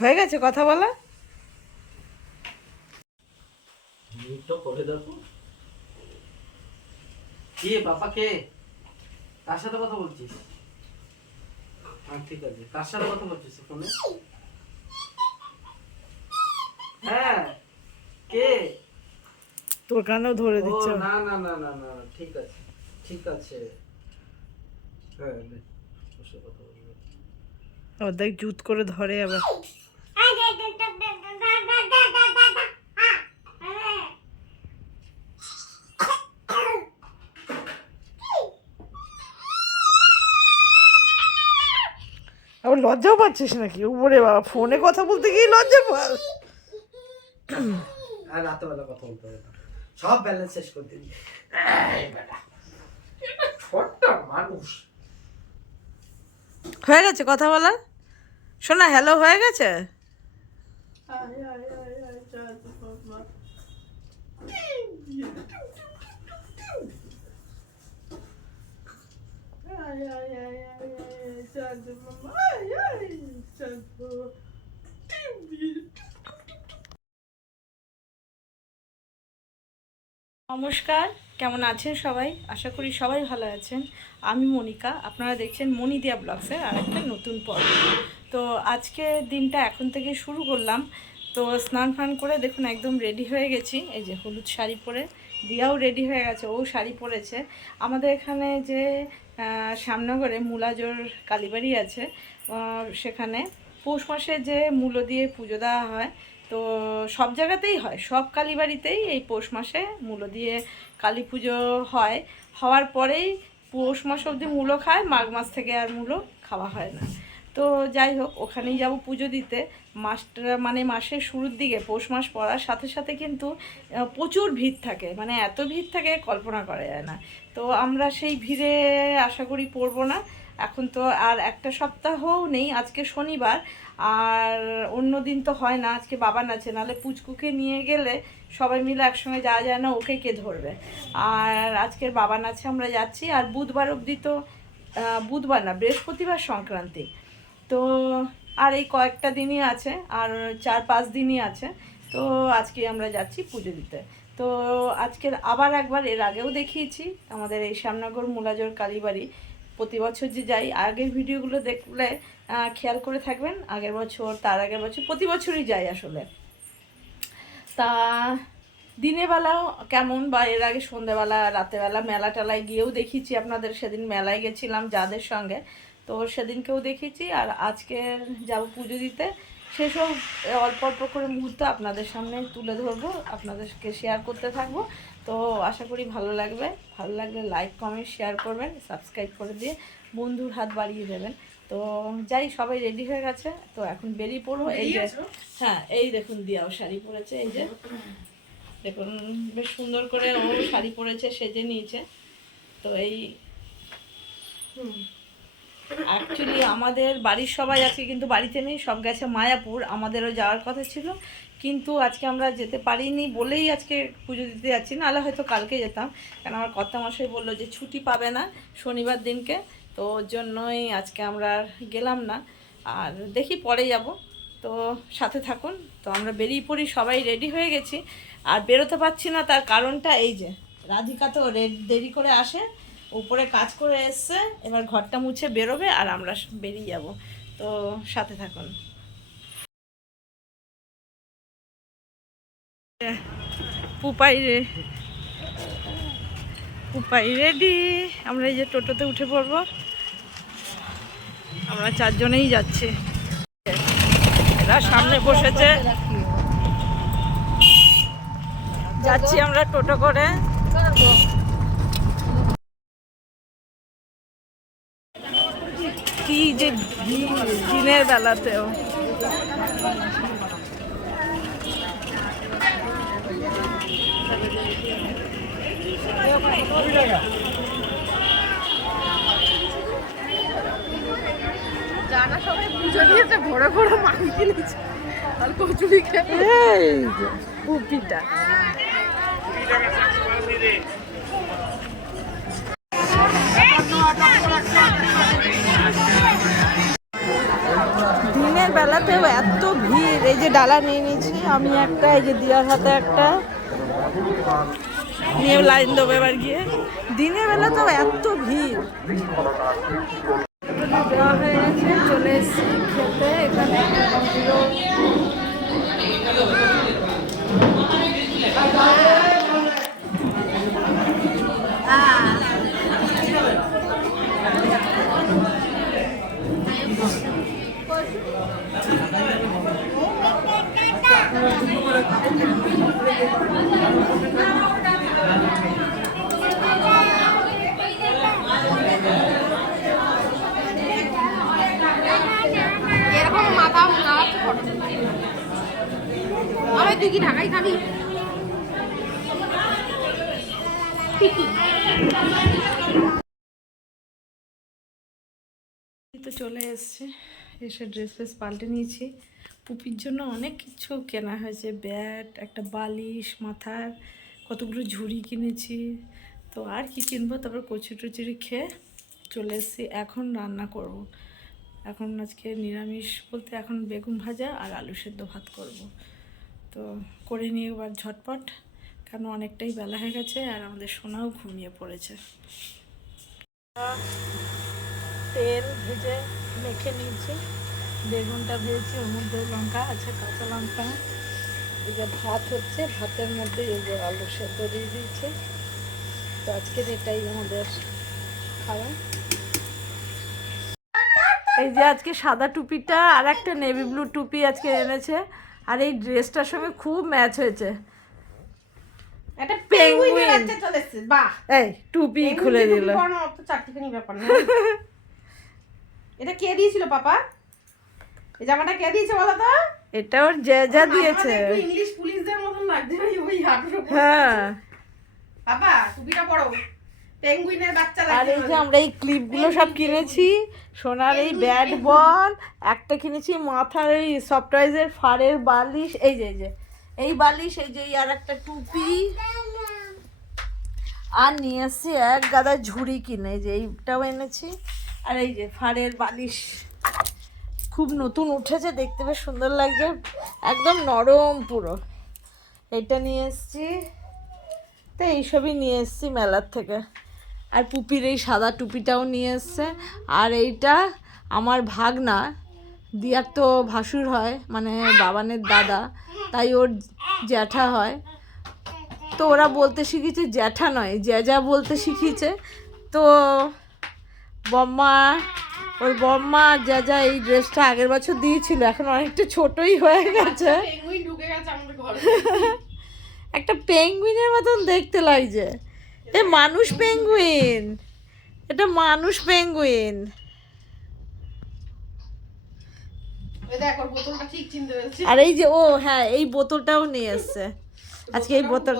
হয়ে গেছে কথা বলা? কে বাবা কে? কার সাথে কথা বলছিস? হ্যাঁ ঠিক আছে। কার সাথে কথা বলছিস ফোনে? হ্যাঁ কে? তোর কানেও ধরে দিচ্ছে। না না না না না ঠিক আছে ঠিক আছে। হ্যাঁ কথা বলব। দেখ জুত করে ধরে আবার। আবার লজ্জাও পাচ্ছিস নাকি? উপরে বাবা ফোনে কথা বলতে গিয়ে লজ্জা পাস। আর রাতেবেলা কথা বলতে হবে সব ব্যালেন্স শেষ করে মানুষ। হয়ে গেছে কথা বলা শোনা হ্যালো হয়ে গেছে? নমস্কার কেমন আছেন সবাই? আশা করি সবাই ভালো আছেন। আমি মনিকা, আপনারা দেখছেন মনিদিয়া ব্লগসের আর একটা নতুন পর্ব। তো আজকে দিনটা এখন থেকে শুরু করলাম। তো স্নান ফান করে দেখুন একদম রেডি হয়ে গেছি। এই যে হলুদ শাড়ি পরে, দিয়াও রেডি হয়ে গেছে, ও শাড়ি পরেছে। আমাদের এখানে যে শ্যামনগরে মুলাজোর কালীবাড়ি আছে সেখানে পৌষ মাসে যে মূলো দিয়ে পুজো দেওয়া হয়, তো সব জায়গাতেই হয়। সব কালীবাড়িতেই এই পৌষ মাসে মূলো দিয়ে কালী পুজো হয়। হওয়ার পরেই পৌষ মাস অবধি মূলো খায়, মাঘ মাস থেকে আর মূলো খাওয়া হয় না। তো যাই হোক, ওখানেই যাব পুজো দিতে। মাসটা মানে মাসের শুরুর দিকে, পৌষ মাস পড়ার সাথে সাথে কিন্তু প্রচুর ভিড় থাকে। মানে এত ভিড় থাকে, কল্পনা করা যায় না। তো আমরা সেই ভিড়ে আশা করি পড়ব না। এখন তো আর একটা সপ্তাহও নেই, আজকে শনিবার, আর অন্য দিন তো হয় না, আজকে বাবা নাচে, নাহলে পুচকুকে নিয়ে গেলে সবাই মিলে একসঙ্গে যাওয়া যায় না ওকে কে ধরবে। আর আজকের বাবা নাচে আমরা যাচ্ছি, আর বুধবার অবধি তো বুধবার না, বৃহস্পতিবার সংক্রান্তি। তো আর এই কয়েকটা দিনই আছে, আর চার পাঁচ দিনই আছে, তো আজকে আমরা যাচ্ছি পুজো দিতে। তো আজকের আবার একবার এর আগেও দেখিয়েছি, আমাদের এই শ্যামনগর মুলাজোর কালীবাড়ি। প্রতি বছর যে যাই, আগের ভিডিওগুলো দেখলে খেয়াল করে থাকবেন, আগের বছর, তার আগের বছর, প্রতি বছরই যাই আসলে। তা, দিনের বেলাও কেমন বা এর আগে সন্ধ্যেবেলা, রাতেবেলা মেলা টেলায় গিয়েও দেখিয়েছি আপনাদের, সেদিন মেলায় গেছিলাম যাদের সঙ্গে। তো সেদিনকেও দেখিয়েছি আর আজকে যাব পুজো দিতে, সেসব অল্প অল্প করে মুহূর্ত আপনাদের সামনে তুলে ধরবো, আপনাদেরকে শেয়ার করতে থাকব। তো আশা করি ভালো লাগবে। ভালো লাগলে লাইক কমেন্ট শেয়ার করবেন সাবস্ক্রাইব করে দিয়ে বন্ধুর হাত বাড়িয়ে দেবেন। তো যাই সবাই রেডি হয়ে গেছে তো এখন বেরিয়ে পড়ব। এই যে হ্যাঁ এই দেখুন দিয়াও শাড়ি পরেছে এই যে। দেখুন বেশ সুন্দর করে ও শাড়ি পরেছে সেজে নিয়েছে। তো এই অ্যাকচুয়ালি আমাদের বাড়ির সবাই আজকে কিন্তু বাড়িতে নেই সব গেছে মায়াপুর। আমাদেরও যাওয়ার কথা ছিল। কিন্তু আজকে আমরা যেতে পারিনি বলেই আজকে পুজো দিতে যাচ্ছি নাহলে হয়তো কালকে যেতাম। কারণ আমার কর্তামশাই বলল যে ছুটি পাবে না শনিবার দিনকে, তো ওর জন্যই আজকে আমরা গেলাম না। আর দেখি পরে যাব। তো সাথে থাকুন, তো আমরা বেরিয়ে পড়ি, সবাই রেডি হয়ে গেছি। আর বেরোতে পারছি না, তার কারণটা এই যে, রাধিকা তো দেরি করে আসে, উপরে কাজ করে এসছে, এবার ঘরটা মুছে বেরোবে আর আমরা বেরিয়ে যাব। তো সাথে থাকুন। পুপাই রে। পুপাই রেডি আমরা এই যে টোটোতে উঠে পড়ব। আমরা চারজনেই যাচ্ছি। এরা সামনে বসেছে। যাচ্ছি আমরা টোটো করে। কি যে দিনের বেলাতেও। জানা সবাই পুজো দিয়েছে ভরে ভরে মাল কিনেছে। আর কচুরি খেয়ে এই যে। দিনের দিনের বেলাতেও এত ভিড় এই যে ডালা নিয়ে নিয়েছি আমি একটা এই যে দিয়ার হাতে একটা। নিয়ে লাইন দেবো এবার গিয়ে। দিনের বেলা তো এত ভিড়। দেওয়া হয়ে গেছে, চলে এসেছি খেতে, এখানে তুই কি ঢাকাই খাবি তো চলে এসছে। এসে ড্রেস ফ্রেস পাল্টে নিয়েছি। পুপির জন্য অনেক কিছু কেনা হয়েছে। ব্যাট, একটা বালিশ, মাথার, কতগুলো ঝুড়ি কিনেছি। তো আর কি কিনবো? তারপর কচুরি টচুরি খেয়ে চলে এসেছি। এখন রান্না করব। এখন আজকে নিরামিষ বলতে এখন বেগুন ভাজা আর আলু সেদ্ধ ভাত করব। তো করে নিয়ে এবার ঝটপট, কেন অনেকটাই বেলা হয়ে গেছে আর আমাদের সোনাও ঘুমিয়ে পড়েছে। তেল ভেজে মেখে নিয়েছি, বেগুনটা ভেজেছি ওর মধ্যে লঙ্কা আছে, কাঁচা লঙ্কা। এদিকে ভাত হচ্ছে, ভাতের মধ্যে এই যে আলু সেদ্ধ দিয়ে দিয়েছি। তো আজকের এটাই আমাদের খাওয়া। এই যে আজকে সাদা টুপিটা আর একটা নেভি ব্লু টুপি আজকে এনেছে। আর এই ড্রেসটার সঙ্গে খুব ম্যাচ হয়েছে। একটা Penguin। পেঙ্গুইনের বাচ্চা চলে এসেছে বাহ। এই টুপি খুলে দিল। কোনো অত চারটিখানি ব্যাপার না। এটা কে দিয়েছিল পাপা? এই জামাটা কে দিয়েছে বলো তো? এটা ওর যা দিয়েছে। ইংলিশ পুলিশদের মতন লাগছে ওই ওই হাঁটুর। হ্যাঁ। বাবা টুপিটা পরো। পেঙ্গুইনের বাচ্চা আর লাগছে এই যে আমরা এই ক্লিপগুলো সব কিনেছি সোনার এই ব্যাট বল একটা কিনেছি মাথার এই সফটওয়াইজের ফাড়ের বালিশ এই যে এই যে এই বালিশ এই যে আর একটা টুপি। আর নিয়ে এসছি এক গাদা ঝুড়ি কিনে যে এইটাও এনেছি। আর এই যে ফাড়ের বালিশ। খুব নতুন উঠেছে দেখতে বেশ সুন্দর লাগছে একদম নরম পুরো। এটা নিয়ে এসছি। তো এইসবই নিয়ে এসছি মেলার থেকে। আর পুপির এই সাদা টুপিটাও নিয়ে এসছে। আর এইটা আমার ভাগনা দিয়ার তো ভাসুর হয় মানে বাবানের দাদা তাই ওর জ্যাঠা হয়। তো ওরা বলতে শিখেছে জ্যাঠা নয় জ্যাজা বলতে শিখিয়েছে। তো বম্মা ওর বম্মা জ্যাজা এই ড্রেসটা আগের বছর দিয়েছিল এখন অনেকটা ছোটই হয়ে গেছে। ঘরে। একটা পেঙ্গুইনের মতন দেখতে লাগছে এ মানুষ পেঙ্গুইন এটা মানুষ পেঙ্গুইন আর এই যে ও হ্যাঁ এই বোতলটাও নিয়ে এসছে। আজকে এই বোতল।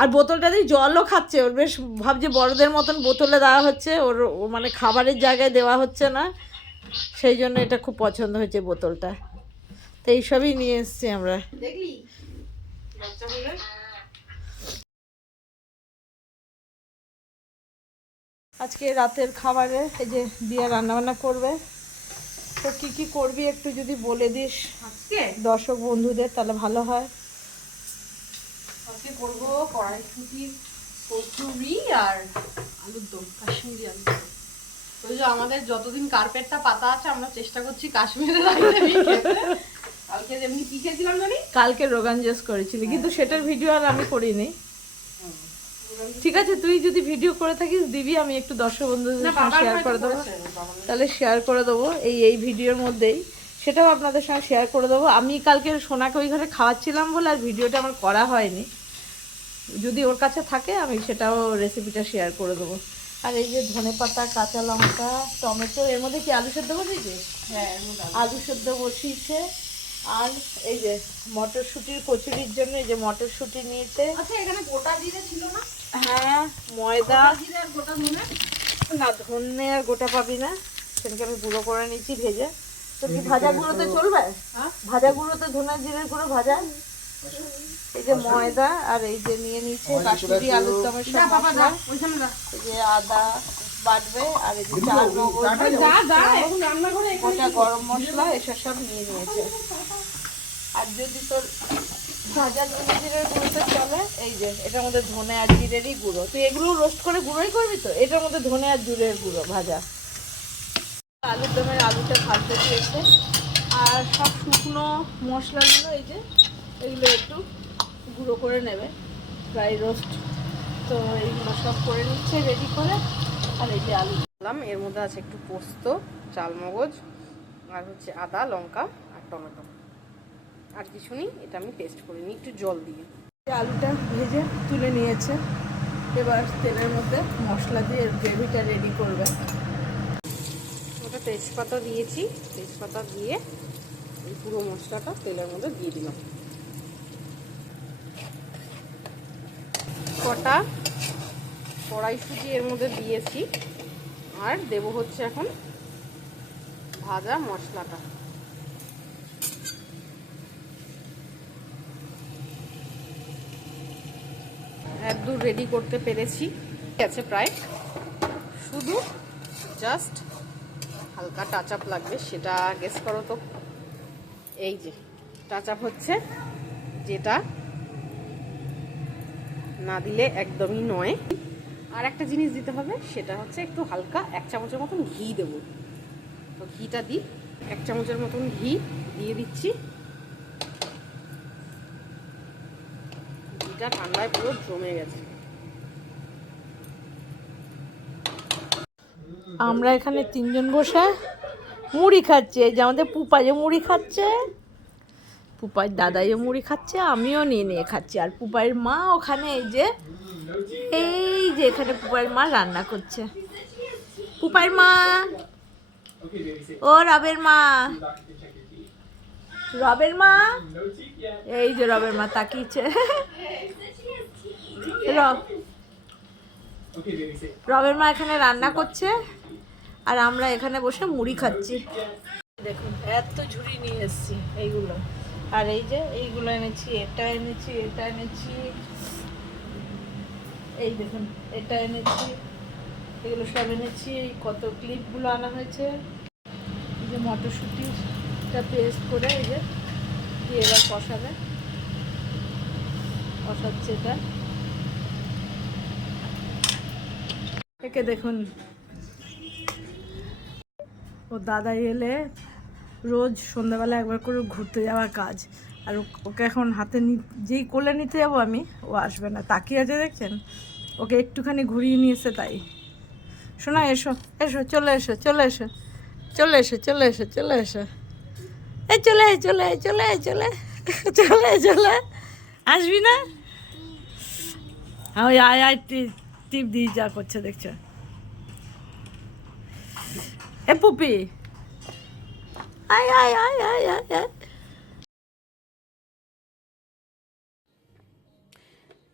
আর বোতলটা দিয়ে জলও খাচ্ছে। ওর বেশ ভাবছে বড়দের মতন বোতলে দেওয়া হচ্ছে। ওর মানে খাবারের জায়গায় দেওয়া হচ্ছে না। সেই জন্য এটা খুব পছন্দ হয়েছে বোতলটা। তো এইসবই নিয়ে এসছি আমরা। দেখলি? আজকে রাতের খাবারে এই যে দিয়া রান্নাবান্না করবে। তো কি কি করবি একটু যদি বলে দিস? আজকে? দর্শক বন্ধুদের তাহলে ভালো হয়। আজকে করব কড়াইশুটি কচুরি আর আলুর দম কাশ্মীরি আলুর দম। ওই যে আমাদের যতদিন কার্পেটটা পাতা আছে আমরা চেষ্টা করছি কাশ্মীরের আইটেমই কালকে যেমনি কি খেয়েছিলাম জানি? কালকে রোগান জোস করেছিলি কিন্তু সেটার ভিডিও আর আমি করিনি। ঠিক আছে তুই যদি ভিডিও করে থাকিস দিবি আমি একটু দর্শক বন্ধুদের শেয়ার করে দেবো। তাহলে শেয়ার করে দেবো এই এই ভিডিওর মধ্যেই। সেটাও আপনাদের সঙ্গে শেয়ার করে দেবো। আমি কালকে সোনাকে ওই ঘরে খাওয়াচ্ছিলাম বলে আর ভিডিওটা আমার করা হয়নি। যদি ওর কাছে থাকে আমি সেটাও রেসিপিটা শেয়ার করে দেবো। আর এই যে ধনে পাতা কাঁচা লঙ্কা টমেটো এর মধ্যে কি আলু সেদ্ধ বসিয়েছিস হ্যাঁ আলু। আলু সেদ্ধ বসিয়েছে। আর এই যে মটরশুঁটির কচুরির জন্য এই যে মটরশুঁটি নিয়েছে। আচ্ছা এখানে গোটা জিরে ছিল না? হ্যাঁ ময়দা। না ধনে আর গোটা পাবি না। সেটাকে আমি গুঁড়ো করে নিয়েছি ভেজে। তো কি ভাজা গুঁড়োতে চলবে? হ্যাঁ? ভাজা গুঁড়োতে ধনে জিরে গুঁড়ো ভাজা? এই যে ময়দা আর এই যে নিয়ে নিয়েছে কাশ্মীরি আলুর দমের সব বাবা মশলা। এই যে আদা বাটবে আর এই যে চাল মগজ গোটা গরম মশলা এসব সব নিয়ে নিয়েছে। আর যদি তোর ভাজা ধনে জিরের গুঁড়োতে চলে। এই যে, এটার মধ্যে ধনে আর জিরেরই গুঁড়ো। তুই এগুলো রোস্ট করে গুঁড়োই করবি তো? এটার মধ্যে ধনে আর জিরের গুঁড়ো, ভাজা। আলুর দমের আলুটা ভাজতে দিয়েছে। আর সব শুকনো মশলাগুলো এই যে, এগুলো একটু গুঁড়ো করে নেবে। ড্রাই রোস্ট তো এইগুলো সব করে নিচ্ছে রেডি করে। আর এই যে আলু। এর মধ্যে আছে একটু পোস্ত, চালমগজ, আর হচ্ছে আদা, লঙ্কা আর টমেটো। আর কিছু নেই, এটা আমি পেস্ট করে নিই, একটু জল দিয়ে। আলুটা ভেজে তুলে নিয়েছে। এবার তেলের মধ্যে মশলা দিয়ে গ্রেভিটা রেডি করবে। ওটা তেজপাতা দিয়েছি, তেজপাতা দিয়ে এই পুরো মশলাটা তেলের মধ্যে দিয়ে দিলাম। কটা কড়াইশুটি এর মধ্যে দিয়েছি। আর দেব হচ্ছে এখন ভাজা মশলাটা। একদম রেডি করতে পেরেছি। আছে প্রায়। শুধু জাস্ট হালকা টাচ আপ লাগবে, সেটা গেস করো তো। এই যে টাচ আপ হচ্ছে, যেটা না দিলে একদমই নয়। আর একটা জিনিস দিতে হবে, সেটা হচ্ছে একটু হালকা এক চামচের মতন ঘি দেব। তো ঘিটা দিই, এক চামচের মতন ঘি দিয়ে দিচ্ছি। ঘিটা ঠান্ডায় পুরো জমে গেছে। আমরা এখানে তিনজন বসে মুড়ি খাচ্ছি। এই যে আমাদের পুপাইও মুড়ি খাচ্ছে, পুপাইয়ের দাদাইও মুড়ি খাচ্ছে, আমিও নিয়ে নিয়ে খাচ্ছি। আর পুপাইয়ের মা ওখানে এই যে এই যে এখানে পুপাইয়ের মা রান্না করছে। পুপাইয়ের মা, ও রবের মা। রবের মা? এই যে রবের মা তাকিয়েছে। রব রবের মা এখানে রান্না করছে আর আমরা এখানে বসে মুড়ি খাচ্ছি। দেখুন এত ঝুড়ি নিয়ে এসেছি এইগুলো। আর এই যে এইগুলো এনেছি এটা এনেছি এটা এনেছি। এই দেখুন এটা এনেছি এগুলো সব এনেছি এই কত ক্লিপগুলো আনা হয়েছে। এই যে মটরশুঁটিটা পেস্ট করে এই যে দিয়ে এবার কষাবে। কষাচ্ছে এটা। একে দেখুন। ও দাদা এলে রোজ সন্ধ্যাবেলা একবার করে ঘুরতে যাওয়ার কাজ। আর ওকে এখন হাতে যেই কোলে নিতে যাব আমি, ও আসবে না। তাকিয়ে আছে দেখছেন? ওকে একটুখানি ঘুরিয়ে নিয়েছে তাই। শোনা এসো এসো, চলে এসো চলে এসো চলে এসো চলে এসো চলে এসো। এই চলে চলে চলে চলে চলে চলে। আসবি না? ওই আয় আয় টিপ দিয়ে যা করছে, দেখছ? এ, পুপি। আয় আয় আয় আয় আয় আয়।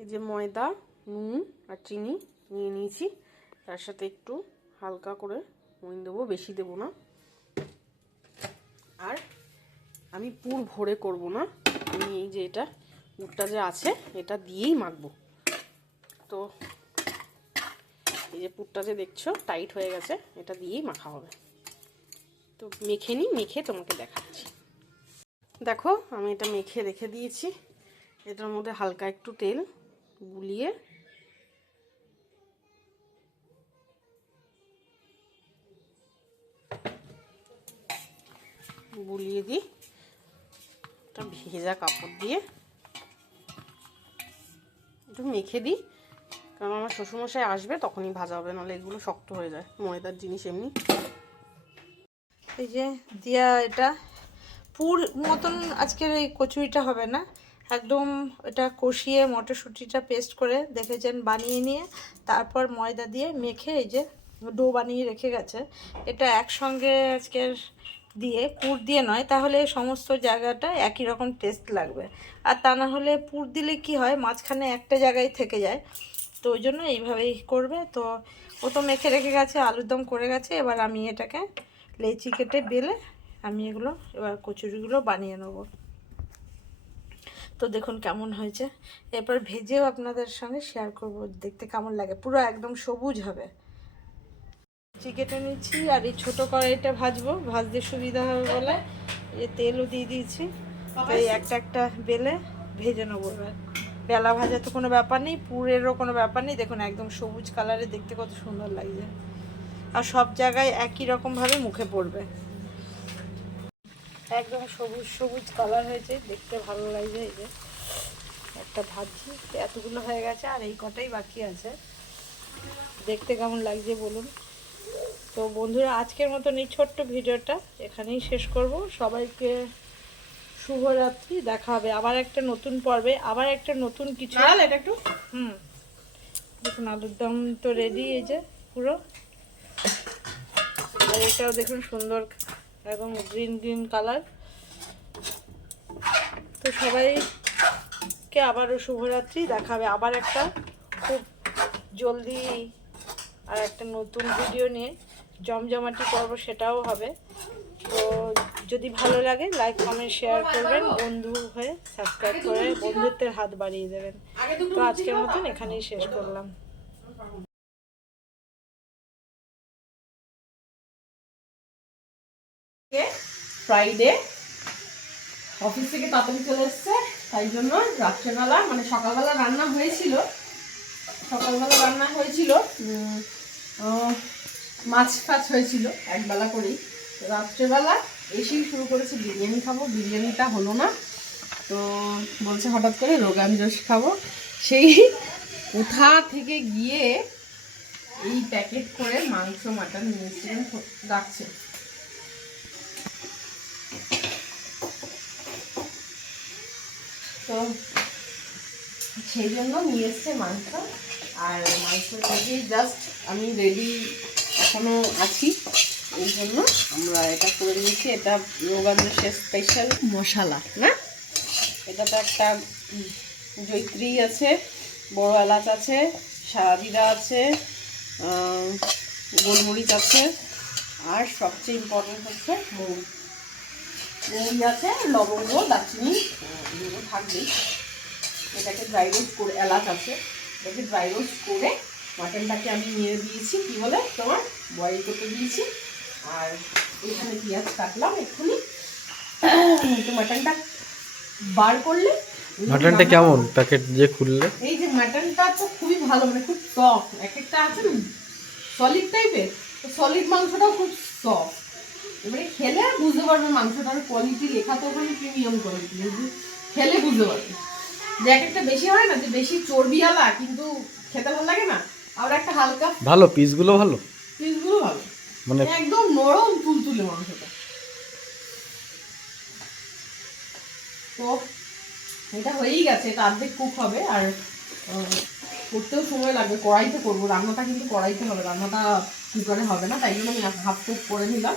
এই যে ময়দা, নুন আর চিনি নিয়ে নিয়েছি। তার সাথে একটু হালকা করে মইন দেবো, বেশি দেবো না। আর আমি পুর ভরে করব না। আমি এই যে এটা, পুরটা যে আছে, এটা দিয়েই মাখবো। তো এই যে পুরটা যে দেখছ, টাইট হয়ে গেছে, এটা দিয়েই মাখা হবে। তো মেখে নিই, মেখে তোমাকে দেখাচ্ছি। দেখো, আমি এটা মেখে রেখে দিয়েছি। এটার মধ্যে হালকা একটু তেল বুলিয়ে বুলিয়ে দিই। একটা ভেজা কাপড় দিয়ে একটু মেখে দিই। কারণ আমার শ্বশুরমশাই আসবে, তখনই ভাজা হবে, নাহলে এগুলো শক্ত হয়ে যায়, ময়দার জিনিস এমনি। এই যে দিয়া এটা, পুর মতন আজকের এই কচুরিটা হবে না। একদম এটা কষিয়ে মটরশুঁটিটা পেস্ট করে দেখেছেন বানিয়ে নিয়ে, তারপর ময়দা দিয়ে মেখে এই যে ডো বানিয়ে রেখে গেছে। এটা একসঙ্গে আজকের দিয়ে, পুর দিয়ে নয়, তাহলে সমস্ত জায়গাটা একই রকম টেস্ট লাগবে। আর তা না হলে পুর দিলে কি হয়, মাঝখানে একটা জায়গায় থেকে যায়। তো ওই জন্য এইভাবেই করবে। তো ও তো মেখে রেখে গেছে, আলুর দম করে গেছে, এবার আমি এটাকে লেচি কেটে বেলে আমি এগুলো, এবার কচুরিগুলো বানিয়ে নেব। তো দেখুন কেমন হয়েছে। এরপর ভেজেও আপনাদের সঙ্গে শেয়ার করব, দেখতে কেমন লাগে। পুরো একদম সবুজ হবে। চিকেনটা নিচ্ছি আর এই ছোটো কড়াইটা ভাজবো, ভাজতে সুবিধা হবে বলে এই তেলও দিয়ে দিয়েছি। তাই একটা একটা বেলে ভেজে নেব বেলা ভাজা তো কোনো ব্যাপার নেই, পুরেরও কোনো ব্যাপার নেই। দেখুন একদম সবুজ কালারে দেখতে কত সুন্দর লাগছে। আর সব জায়গায় একই রকমভাবে মুখে পড়বে। একদম সবুজ সবুজ কালার হয়েছে, দেখতে ভালো লাগছে এই যে। একটা ভাবছি এতগুলো হয়ে গেছে, আর এই কটাই বাকি আছে। দেখতে কেমন লাগছে বলুন। তো বন্ধুরা আজকের মতন এই ছোট্ট ভিডিওটা এখানেই শেষ করব। সবাইকে শুভরাত্রি দেখা হবে আবার একটা নতুন পর্বে আবার একটা নতুন কিছু। এটা একটু? হুম। দেখুন আলুর দম তো রেডি এই যে পুরো। আর এটাও দেখুন সুন্দর একদম গ্রিন গ্রিন কালার তো সবাইকে আবারও শুভরাত্রি দেখাবে আবার একটা খুব জলদি আর একটা নতুন ভিডিও নিয়ে জমজমাটি পর্ব সেটাও হবে। তো যদি ভালো লাগে লাইক কমেন্ট শেয়ার করবেন। বন্ধু হয়ে সাবস্ক্রাইব করে বন্ধুত্বের হাত বাড়িয়ে দেবেন। তো আজকের মতন এখানেই শেষ করলাম। ফ্রাইডে অফিস থেকে তাড়াতাড়ি চলে এসছে, তাই জন্য রাত্রেবেলা মানে সকালবেলা রান্না হয়েছিল। সকালবেলা রান্না হয়েছিল মাছ ফাছ হয়েছিল একবেলা করেই। রাত্রেবেলা এসেই শুরু করেছে, বিরিয়ানি খাব। বিরিয়ানিটা হলো না, তো বলছে হঠাৎ করে রোগান জোশ খাব। সেই কোথা থেকে গিয়ে এই প্যাকেট করে মাংস, মাটন নিয়ে এসেছিলেন রাখছে তো সেই জন্য নিয়ে এসছে মাংস। আর মাংস থেকে জাস্ট আমি রেডি এখনও আছি। এই জন্য আমরা এটা করে নিয়েছি এটা রোগান্দ্রের স্পেশাল মশলা। না? এটা তো একটা জৈত্রী আছে বড় এলাচ আছে সারাজিরা আছে গোলমরিচ আছে আর সবচেয়ে ইম্পর্টেন্ট হচ্ছে মৌরি মৌরি আছে লবঙ্গ দারচিনি আহ, এগুলো থাকবেই। এটাকে ড্রাই রোস্ট করে এলাচ আছে। এটাকে ড্রাই রোস্ট করে মাটনটাকে আমি নিয়ে দিয়েছি। কি বলে? তোমার বয়েল করতে দিয়েছি। আর এখানে পেঁয়াজ কাটলাম এক্ষুনি। তো মাটনটা বার করলে মাটনটা কেমন? প্যাকেট যে খুললে? এই যে মাটনটা তো খুবই ভালো মানে খুব সফট এক একটা আছে না? সলিড টাইপের তো সলিড মাংসটাও খুব সফট এবারে খেলে বুঝতে পারবে মাংসটার কোয়ালিটি লেখা তো ওখানে প্রিমিয়াম কোয়ালিটি খেলে বুঝতে পারবে। একটা বেশি হয় না যে বেশি চর্বিওয়ালা কিন্তু খেতে ভালো লাগে না আবার একটা হালকা ভালো পিসগুলো ভালো? পিসগুলো ভালো। মানে একদম নরম তুলতুলে মাংসটা। তো এটা হয়েই গেছে এটা অর্ধেক কুক হবে আর করতেও সময় লাগবে কড়াইতে করব। রান্নাটা কিন্তু কড়াইতে হবে রান্নাটা কুকারে হবে না তাই জন্য আমি হাফ কুক করে নিলাম।